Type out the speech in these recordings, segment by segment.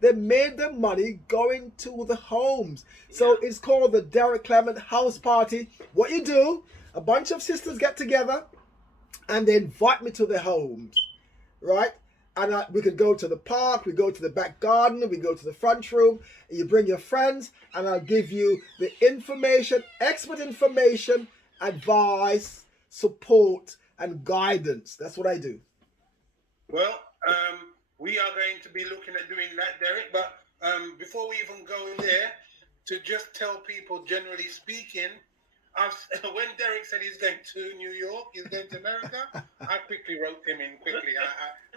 they made their money going to the homes. So it's called the Derek Clement House Party. What you do, a bunch of sisters get together and they invite me to their homes, right? And we could go to the park, we go to the back garden, we go to the front room, and you bring your friends, and I'll give you the information, expert information, advice, support, and guidance. That's what I do. Well, we are going to be looking at doing that, Derek. But before we even go there, to just tell people, generally speaking, when Derek said he's going to New York, he's going to America, I quickly wrote him in quickly.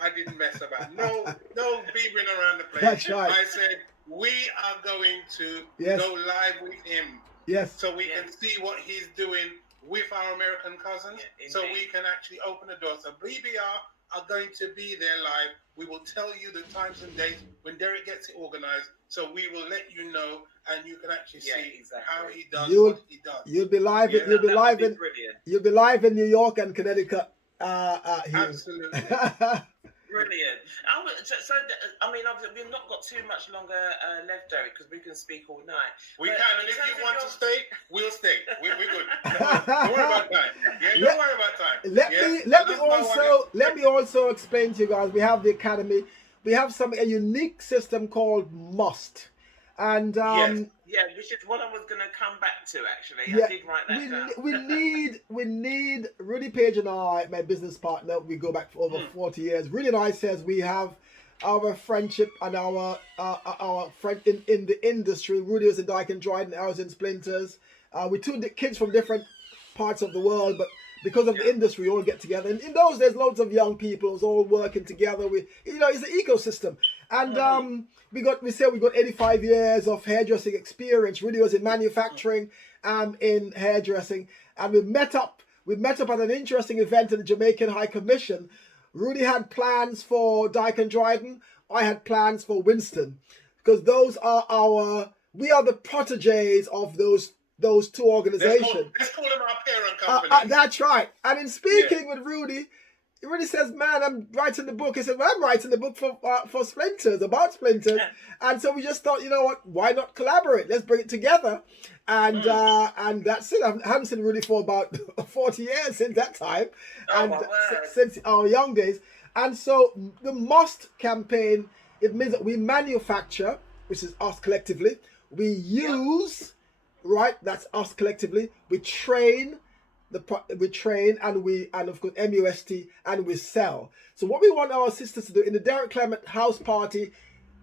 I didn't mess about. No beavering around the place. That's right. I said, we are going to go live with him. Yes. So we can see what he's doing with our American cousins. So we can actually open the door. So BBR are going to be there live. We will tell you the times and dates when Derek gets it organized. So we will let you know, and you can actually see how he does what he does. You'll be live. You'll be live in New York and Connecticut. Absolutely. Brilliant. So, I mean, we've not got too much longer left, Derek, because we can speak all night. We can, and if you want to stay, we'll stay. We're good. Don't worry about time. Don't worry about time. Let me also explain to you guys. We have the academy. We have a unique system called Must, and which is what I was going to come back to. Actually, I did write that down. We need Rudy Page and I, my business partner. We go back for over 40 years. Rudy and I says we have our friendship and our friend in the industry. Rudy was in Dyke and Dryden, I was in Splinters. We two kids from different parts of the world, but because of the industry, we all get together. And in those days, loads of young people was all working together. It's an ecosystem. And we got 85 years of hairdressing experience. Rudy was in manufacturing, in hairdressing, and we met up at an interesting event in the Jamaican High Commission. Rudy had plans for Dyke and Dryden. I had plans for Winston, because we are the proteges of those two organizations. Let's call them our parent company. That's right. And in speaking with Rudy says, man, I'm writing the book. He said, well, I'm writing the book for Splinters, about Splinters. And so we just thought, you know what, why not collaborate? Let's bring it together. And that's it. I haven't seen Rudy for about 40 years since that time. Since our young days. And so the Must campaign, it means that we manufacture, which is us collectively. We use... Right, that's us collectively. We train, and of course MUST, and we sell. So what we want our sisters to do in the Derek Clement House Party,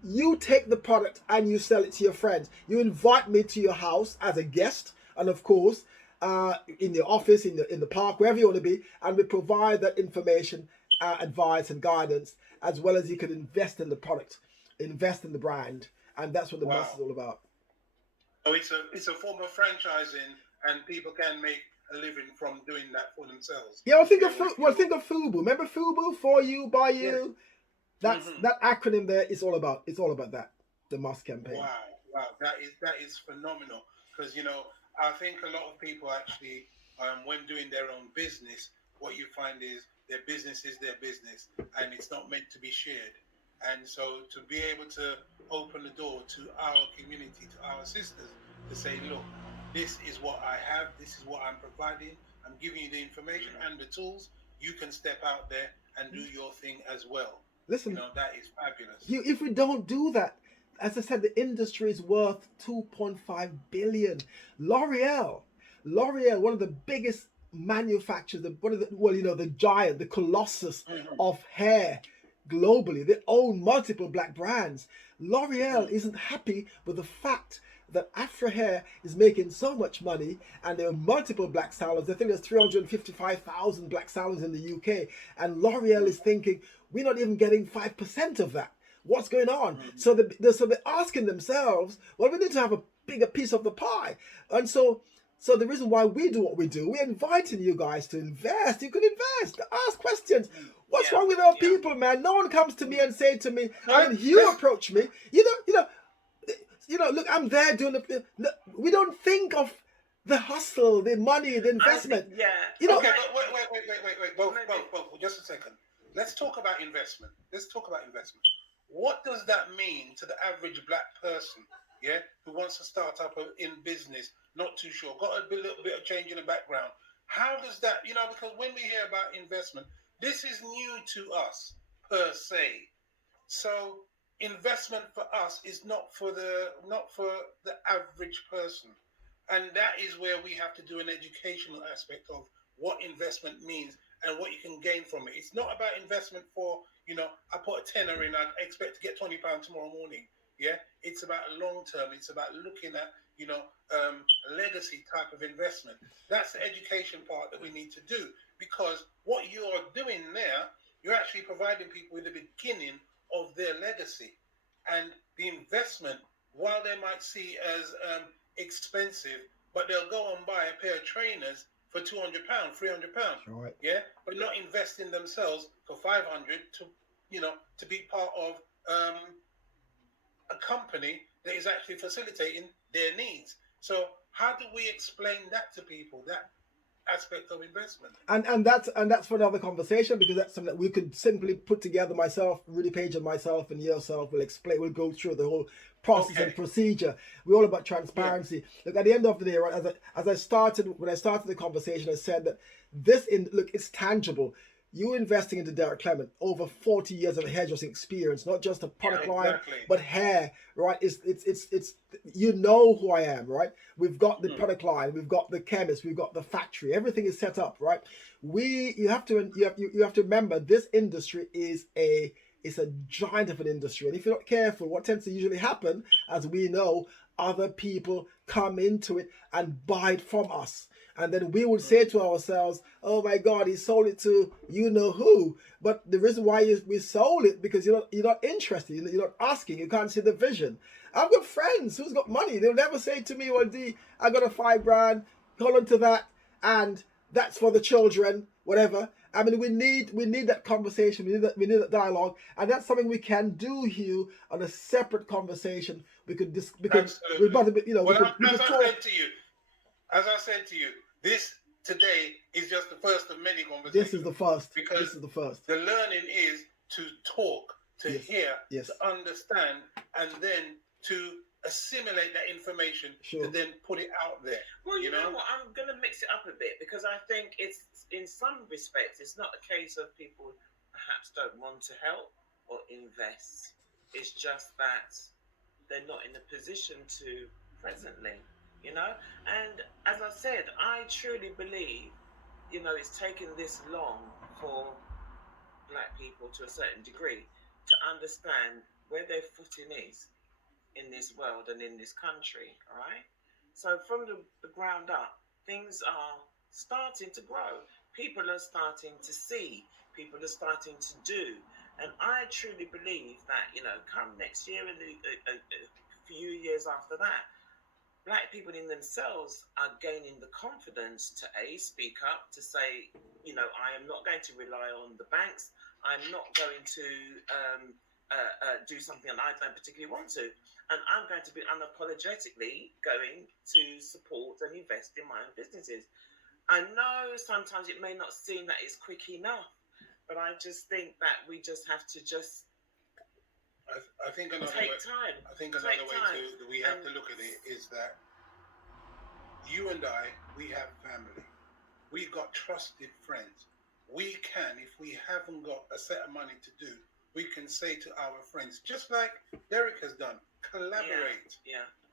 you take the product and you sell it to your friends. You invite me to your house as a guest, and of course, in your office, in the park, wherever you want to be, and we provide that information, advice, and guidance, as well as you can invest in the product, invest in the brand, and that's what the Must is all about. So it's a form of franchising, and people can make a living from doing that for themselves. Yeah, think of FUBU. Remember FUBU? For you, by you. Yes. That acronym there is all about that. The Must campaign. Wow, that is phenomenal. Because I think a lot of people actually, when doing their own business, what you find is their business is their business, and it's not meant to be shared. And so to be able to open the door to our community, to our sisters, to say, look, this is what I have, this is what I'm providing, I'm giving you the information and the tools, you can step out there and do your thing as well. Listen, that is fabulous. If we don't do that, as I said, the industry is worth 2.5 billion. L'Oreal, one of the biggest manufacturers, the giant, the colossus of hair globally. They own multiple black brands. L'Oreal isn't happy with the fact that Afro Hair is making so much money, and there are multiple black salons. I think there's 355,000 black salons in the UK, and L'Oreal is thinking, we're not even getting 5% of that. What's going on? So they're asking themselves, well, we need to have a bigger piece of the pie. And so the reason why we do what we do, we're inviting you guys to invest. You can invest, ask questions. What's wrong with our people, man? No one comes to me and say to me, you approach me. Look, I'm there doing we don't think of the hustle, the money, the investment. Okay, but wait, both, just a second. Let's talk about investment. What does that mean to the average black person? Yeah, who wants to start up in business, not too sure, got a little bit of change in the background. How does that, because when we hear about investment, this is new to us per se. So investment for us is not for the average person, and that is where we have to do an educational aspect of what investment means and what you can gain from it. It's not about investment for I put a tenner in, I expect to get £20 tomorrow morning. Yeah, it's about long term. It's about looking at legacy type of investment. That's the education part that we need to do, because what you're doing there, you're actually providing people with the beginning of their legacy. And the investment, while they might see as expensive, but they'll go and buy a pair of trainers for £200, £300. Right. Yeah, but not invest in themselves for 500 to be part of a company that is actually facilitating their needs. So how do we explain that to people? That aspect of investment. And that's for another conversation, because that's something that we could simply put together. Myself, Rudy Page, and myself and yourself will explain. We'll go through the whole process and procedure. We're all about transparency. Look, at the end of the day, right? When I started the conversation, I said that it's tangible. You investing into Derek Clement, over 40 years of hairdressing experience, not just a product line, but hair, right? It's who I am, right? We've got the product line, we've got the chemist, we've got the factory, everything is set up, right? You have to remember, this industry is a giant of an industry, and if you're not careful, what tends to usually happen, as we know, other people come into it and buy it from us. And then we would say to ourselves, "Oh my God, he sold it to you know who." But the reason why we sold it, because you're not interested, you're not asking, you can't see the vision. I've got friends who's got money. They'll never say to me, "Well, D, I got a £5 grand, hold on to that, and that's for the children," whatever. I mean, we need that conversation. We need that dialogue, and that's something we can do, Hugh, on a separate conversation. We could because we must, as I said to you, this today is just the first of many conversations. This is the first. Because this is the first. The learning is to talk, to hear, to understand, and then to assimilate that information to then put it out there. Well, you know what? I'm going to mix it up a bit, because I think it's, in some respects, it's not a case of people perhaps don't want to help or invest. It's just that they're not in a position to presently. And as I said, I truly believe, it's taken this long for black people, to a certain degree, to understand where their footing is in this world and in this country, all right? So from the ground up, things are starting to grow. People are starting to see. People are starting to do. And I truly believe that, come next year and a few years after that, black people in themselves are gaining the confidence to speak up, to say, I am not going to rely on the banks. I'm not going to do something that I don't particularly want to. And I'm going to be unapologetically going to support and invest in my own businesses. I know sometimes it may not seem that it's quick enough, but I just think that we just have to I think another way that we have to look at it is that you and I, we have family. We've got trusted friends. We can, if we haven't got a set of money to do, we can say to our friends, just like Derek has done, collaborate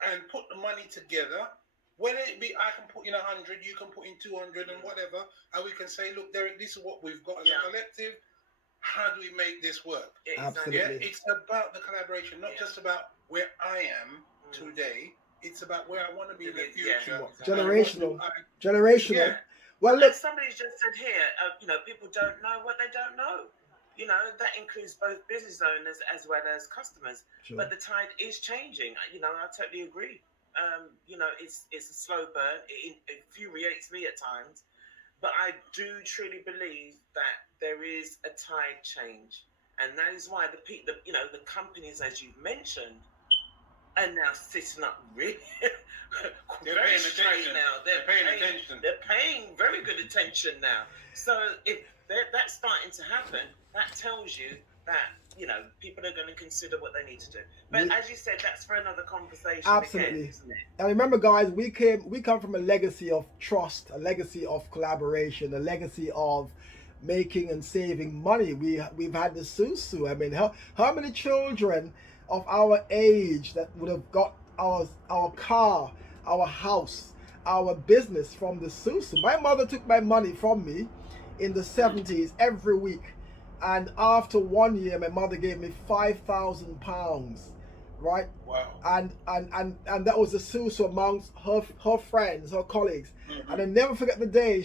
and put the money together. Whether it be I can put in 100, you can put in 200 and whatever, and we can say, look, Derek, this is what we've got as a collective. How do we make this work? Absolutely. Yeah, it's about the collaboration, not just about where I am today. It's about where I want to be in the future. Generational. Yeah. Well, look, somebody's just said here, people don't know what they don't know. That includes both business owners as well as customers. Sure. But the tide is changing. I totally agree. It's a slow burn. It infuriates me at times. But I do truly believe that there is a tide change, and that is why the companies, as you've mentioned, are now sitting up really very straight now. They're paying attention. They're paying very good attention now. So if that's starting to happen, that tells you that, you know, people are going to consider what they need to do. But We- as you said, that's for another conversation Absolutely. again, isn't it? And remember, guys, we come from a legacy of trust, a legacy of collaboration, a legacy of making and saving money. We've had the susu. I mean, how many children of our age that would have got our car, our house, our business from the susu? My mother took my money from me in the 70s every week, and after 1 year, my mother gave me £5,000, right? Wow. And that was the susu amongst her friends, her colleagues. And I never forget the day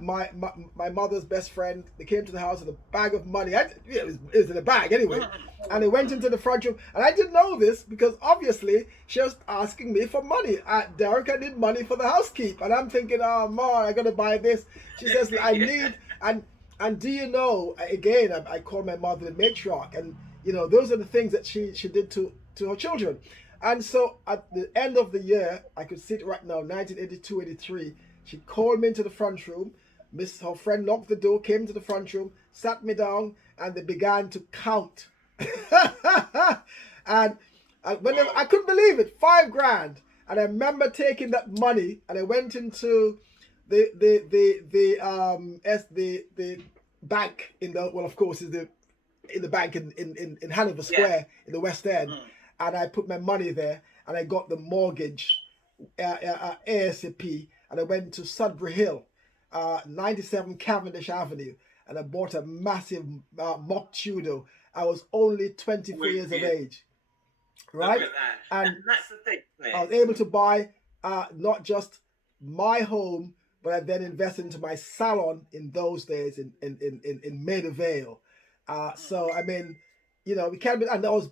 my mother's best friend, they came to the house with a bag of money. It was in a bag anyway. And they went into the front room, and I didn't know this because obviously she was asking me for money. Derek, I need money for the housekeep, and I'm thinking, oh man, I gotta buy this. She says, I need, and do you know? Again, I call my mother the matriarch, and you know, those are the things that she did to her children. And so at the end of the year, I could see it right now, 1982, 83, she called me into the front room. Her friend knocked the door, came to the front room, sat me down, and they began to count. and I couldn't believe it, $5,000. And I remember taking that money, and I went into the bank in the, well, of course, is the bank in Hanover Square in the West End, and I put my money there, and I got the mortgage ASAP, and I went to Sudbury Hill, 97 Cavendish Avenue, and I bought a massive mock Tudor. I was only 24 years of age, right? And that's the thing, isn't it? I was able to buy not just my home, but I then invested into my salon in those days in Maida Vale. So I mean, you know, we can't be, and that was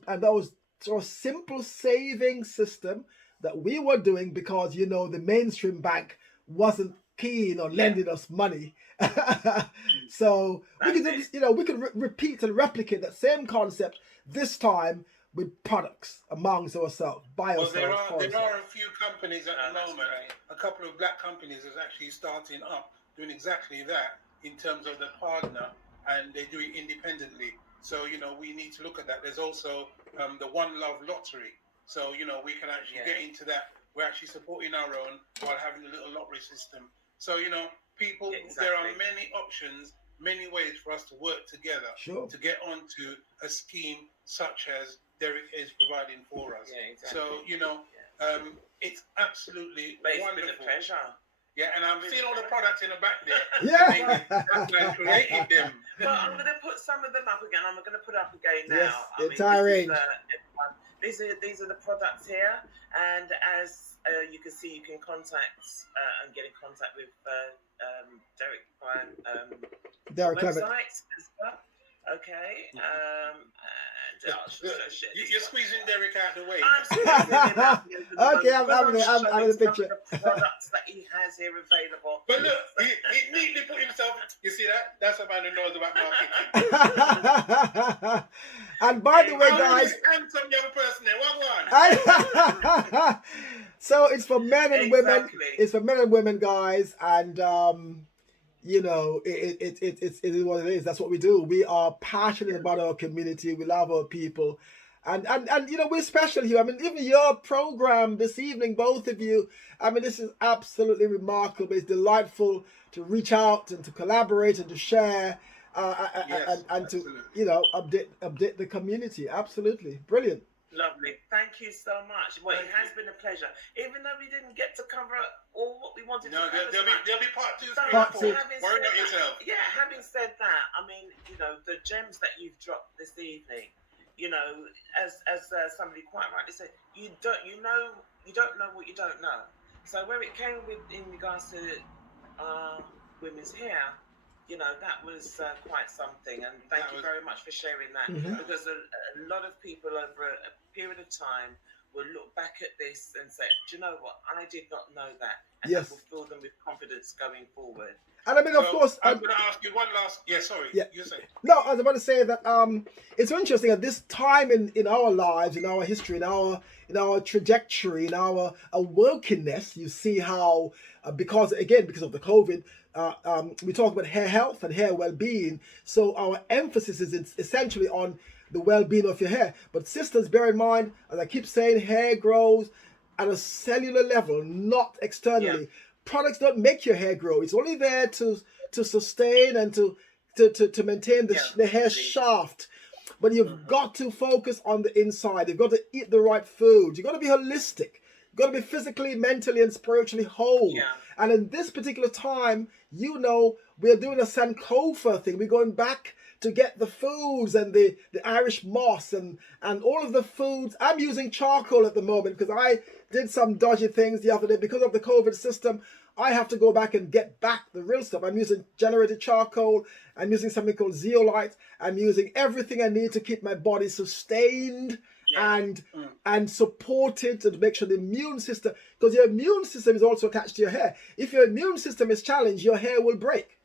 sort of simple saving system that we were doing because, you know, the mainstream bank wasn't keen on lending us money. So we could just, you know, we could repeat and replicate that same concept this time with products amongst ourselves, by ourselves. There are a few companies at the moment, a couple of black companies that's actually starting up doing exactly that in terms of the partner, and they do it independently. So, you know, we need to look at that. There's also the One Love Lottery. So, you know, we can actually get into that. We're actually supporting our own while having a little lottery system. So, you know, people, there are many options, many ways for us to work together to get onto a scheme such as Derek is providing for us. Yeah, exactly. So, you know, it's absolutely wonderful. It's been a pleasure. Yeah, and I'm seeing all the products in the back there. Yeah. And creating them. Well, I'm going to put some of them up again. I'm going to put up again Yes, now. the entire range. These are the products here, and as you can see, you can contact and get in contact with Derek by Derek Clement. website as well. Okay, and You're squeezing Derek out of the way. I'm squeezing him out. Okay, I'm having the picture. The products that he has here available. But look, he neatly put himself. You see that? That's a man who knows about marketing. And by the way, guys, handsome young person there. One. So it's for men and women. It's for men and women, guys, and you know, it is what it is. That's what we do. We are passionate about our community. We love our people. And you know, we're special here. I mean, even your program this evening, both of you, I mean, this is absolutely remarkable. It's delightful to reach out and to collaborate and to share and to, you know, update the community. Absolutely. Brilliant. Lovely. Thank you so much. Well, it has been a pleasure. Even though we didn't get to cover all what we wanted to cover. There'll be part two. Part two. Worry about yourself. Yeah, having said that, I mean, you know, the gems that you've dropped this evening, you know, as somebody quite rightly said, you don't know what you don't know. So where it came with in regards to women's hair, you know, that was quite something, and thank you very much for sharing that, because a lot of people over a period of time will look back at this and say, do you know what, I did not know that, and that will fill them with confidence going forward. And I mean, of course, I'm going to ask you one last. Yeah, sorry. Yeah. You say. No, I was about to say that it's so interesting at this time in our lives, in our history, in our trajectory, in our awokeness. You see how because of the COVID, we talk about hair health and hair well-being. So our emphasis is essentially on the well-being of your hair. But sisters, bear in mind, as I keep saying, hair grows at a cellular level, not externally. Yeah. Products don't make your hair grow. It's only there to sustain and to maintain the hair shaft. But you've got to focus on the inside. You've got to eat the right food. You've got to be holistic. You've got to be physically, mentally, and spiritually whole. Yeah. And in this particular time, we're doing a Sankofa thing. We're going back to get the foods and the Irish moss and all of the foods. I'm using charcoal at the moment because I did some dodgy things the other day. Because of the COVID system, I have to go back and get back the real stuff. I'm using generated charcoal. I'm using something called zeolite. I'm using everything I need to keep my body sustained and supported to make sure the immune system, because your immune system is also attached to your hair. If your immune system is challenged, your hair will break.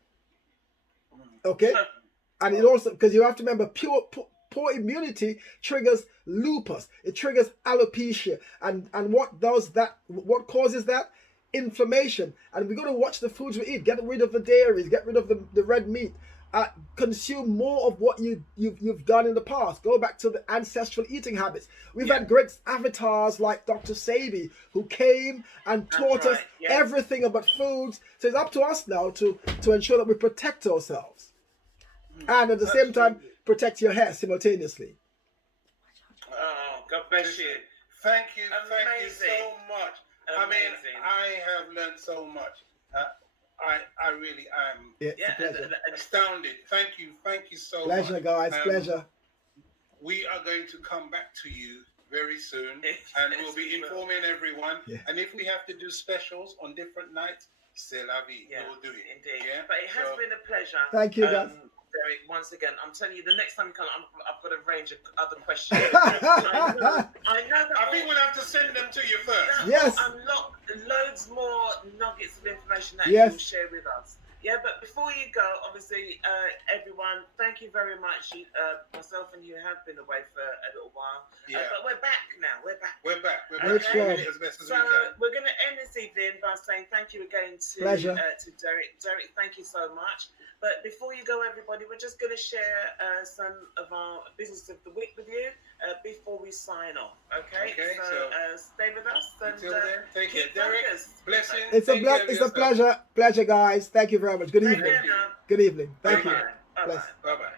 Okay? And it also, because you have to remember, poor immunity triggers lupus. It triggers alopecia. And what does that? What causes that? Inflammation. And we've got to watch the foods we eat. Get rid of the dairies. Get rid of the red meat. Consume more of what you've done in the past. Go back to the ancestral eating habits. We've had great avatars like Dr. Sabi, who came and taught us everything about foods. So it's up to us now to ensure that we protect ourselves. And at the same time, protect your hair simultaneously. Oh, God bless you. Thank you so much. Amazing. I mean, I have learned so much. I really am astounded. Thank you so much. Pleasure, guys. Pleasure. We are going to come back to you very soon, and we'll be informing everyone. Yeah. And if we have to do specials on different nights, c'est la vie. We'll do it. Indeed. Yeah? But it has been a pleasure. Thank you, guys. Derek, once again, I'm telling you, the next time you come, I've got a range of other questions. I know that. I think we'll have to send them to you first. Yes. Unlock loads more nuggets of information that you'll share with us. Yeah, but before you go, obviously, everyone, thank you very much. Myself and you have been away for a little while. Yeah. But we're back now. We're back. We're back. Okay. As best as so we can. We're going to end this evening by saying thank you again to Derek. Derek, thank you so much. But before you go, everybody, we're just going to share some of our business of the week with you before we sign off. Okay? So stay with us. Until then, take care. Derek, blessing. It's a pleasure, guys. Thank you very much. Good evening. Good evening. Thank you. Bye-bye. Bye-bye.